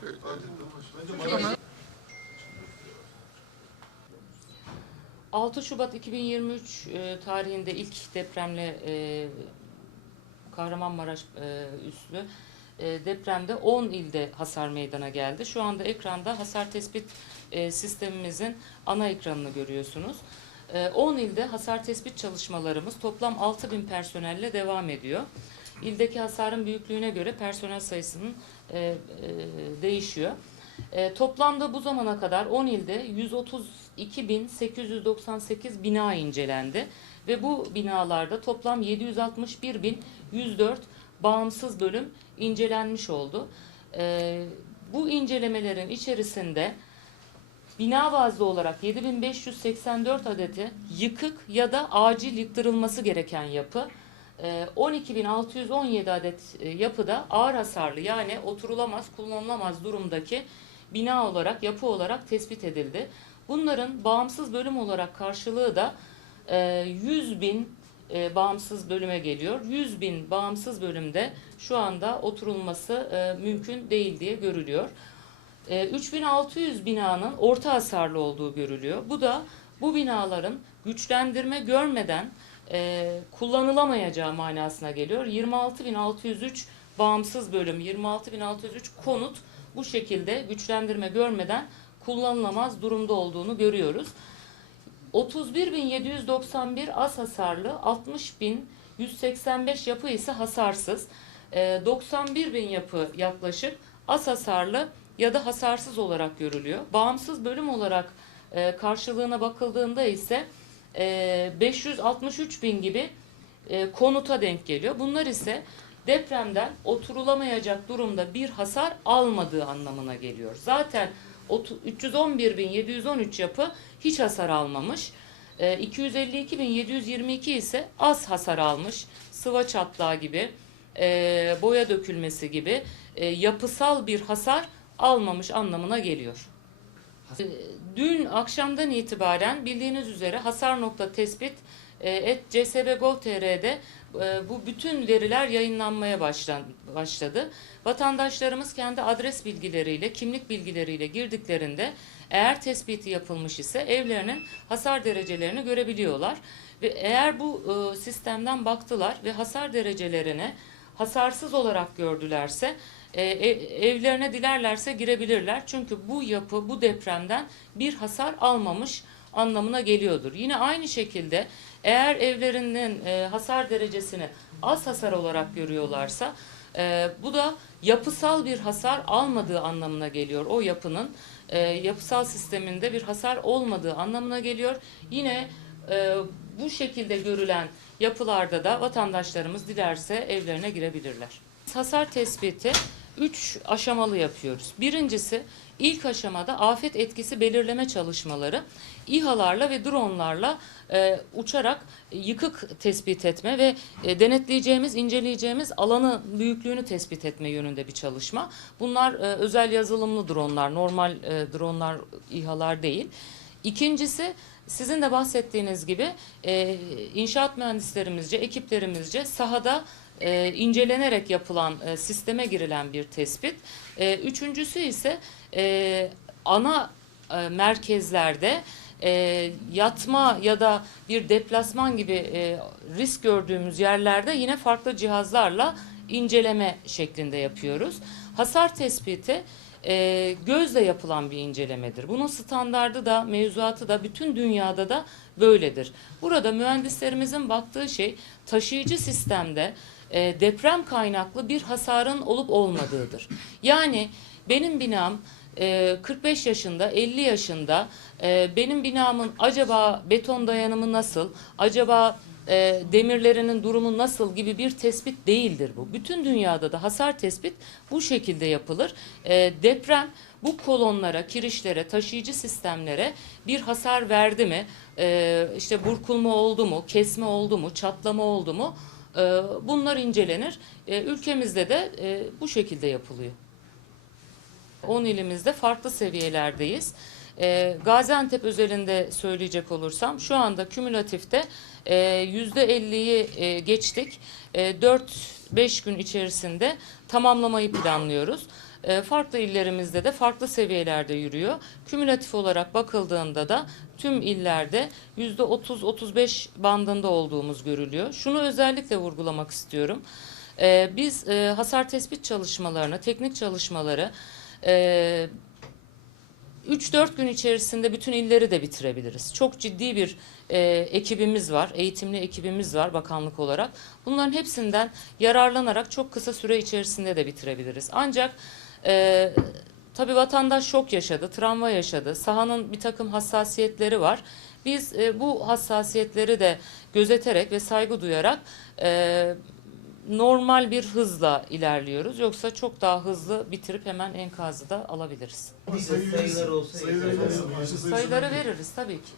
Şöyle. Bence 6 Şubat 2023 e, tarihinde ilk depremle e, Kahramanmaraş e, üslü e, depremde 10 ilde hasar meydana geldi. Şu anda ekranda hasar tespit e, sistemimizin ana ekranını görüyorsunuz. E, 10 ilde hasar tespit çalışmalarımız toplam 6000 personelle devam ediyor. İldeki hasarın büyüklüğüne göre personel sayısının e, e, değişiyor. E, toplamda bu zamana kadar 10 ilde 132.898 bina incelendi ve bu binalarda toplam 761.104 bağımsız bölüm incelenmiş oldu. E, bu incelemelerin içerisinde bina bazlı olarak 7584 adeti yıkık ya da acil yıktırılması gereken yapı, 12617 adet e, yapıda ağır hasarlı yani oturulamaz, kullanılamaz durumdaki bina olarak, yapı olarak tespit edildi. Bunların bağımsız bölüm olarak karşılığı da e, 100 bin e, bağımsız bölüme geliyor. 100 bin bağımsız bölümde şu anda oturulması e, mümkün değil diye görülüyor. E, 3600 binanın orta hasarlı olduğu görülüyor. Bu da bu binaların güçlendirme görmeden e, kullanılamayacağı manasına geliyor. 26.603 bağımsız bölüm, 26.603 konut bu şekilde güçlendirme görmeden kullanılamaz durumda olduğunu görüyoruz. 31.791 az hasarlı, 60.185 yapı ise hasarsız. Ee, 91.000 yapı yaklaşık az hasarlı ya da hasarsız olarak görülüyor. Bağımsız bölüm olarak e, karşılığına bakıldığında ise e, 563 bin gibi e, konuta denk geliyor. Bunlar ise depremden oturulamayacak durumda bir hasar almadığı anlamına geliyor. Zaten 311.713 yapı hiç hasar almamış. E, 252.722 ise az hasar almış. Sıva çatlağı gibi, e, boya dökülmesi gibi e, yapısal bir hasar almamış anlamına geliyor. E, Dün akşamdan itibaren bildiğiniz üzere hasar nokta tespit e, et csb.gov.tr'de e, bu bütün veriler yayınlanmaya başladı. Vatandaşlarımız kendi adres bilgileriyle, kimlik bilgileriyle girdiklerinde eğer tespiti yapılmış ise evlerinin hasar derecelerini görebiliyorlar. Ve eğer bu e, sistemden baktılar ve hasar derecelerini hasarsız olarak gördülerse evlerine dilerlerse girebilirler. Çünkü bu yapı bu depremden bir hasar almamış anlamına geliyordur. Yine aynı şekilde eğer evlerinin e, hasar derecesini az hasar olarak görüyorlarsa e, bu da yapısal bir hasar almadığı anlamına geliyor. O yapının e, yapısal sisteminde bir hasar olmadığı anlamına geliyor. Yine e, bu şekilde görülen yapılarda da vatandaşlarımız dilerse evlerine girebilirler. Hasar tespiti 3 aşamalı yapıyoruz. Birincisi ilk aşamada afet etkisi belirleme çalışmaları İHA'larla ve dronlarla e, uçarak yıkık tespit etme ve e, denetleyeceğimiz, inceleyeceğimiz alanı büyüklüğünü tespit etme yönünde bir çalışma. Bunlar e, özel yazılımlı dronlar, normal e, dronlar, İHA'lar değil. İkincisi sizin de bahsettiğiniz gibi e, inşaat mühendislerimizce, ekiplerimizce sahada e, incelenerek yapılan e, sisteme girilen bir tespit. E, üçüncüsü ise e, ana e, merkezlerde e, yatma ya da bir deplasman gibi e, risk gördüğümüz yerlerde yine farklı cihazlarla inceleme şeklinde yapıyoruz. Hasar tespiti e, gözle yapılan bir incelemedir. Bunun standardı da mevzuatı da bütün dünyada da böyledir. Burada mühendislerimizin baktığı şey taşıyıcı sistemde e, deprem kaynaklı bir hasarın olup olmadığıdır. Yani benim binam e, 45 yaşında, 50 yaşında e, benim binamın acaba beton dayanımı nasıl, acaba e, demirlerinin durumu nasıl gibi bir tespit değildir bu. Bütün dünyada da hasar tespit bu şekilde yapılır. E, deprem bu kolonlara, kirişlere, taşıyıcı sistemlere bir hasar verdi mi, e, işte burkulma oldu mu, kesme oldu mu, çatlama oldu mu e, bunlar incelenir. E, ülkemizde de e, bu şekilde yapılıyor. 10 ilimizde farklı seviyelerdeyiz. Ee, Gaziantep özelinde söyleyecek olursam şu anda kümülatifte e, %50'yi e, geçtik. E, 4-5 gün içerisinde tamamlamayı planlıyoruz. E, farklı illerimizde de farklı seviyelerde yürüyor. Kümülatif olarak bakıldığında da tüm illerde %30-35 bandında olduğumuz görülüyor. Şunu özellikle vurgulamak istiyorum. Biz e, hasar tespit çalışmalarını, teknik çalışmaları e, 3-4 gün içerisinde bütün illeri de bitirebiliriz. Çok ciddi bir e, ekibimiz var, eğitimli ekibimiz var bakanlık olarak. Bunların hepsinden yararlanarak çok kısa süre içerisinde de bitirebiliriz. Ancak e, tabii vatandaş şok yaşadı, travma yaşadı, sahanın bir takım hassasiyetleri var. Biz e, bu hassasiyetleri de gözeterek ve saygı duyarak e, normal bir hızla ilerliyoruz. Yoksa çok daha hızlı bitirip hemen enkazı da alabiliriz. Sayıları nasıl? Sayıları Sayıları veririz tabii ki.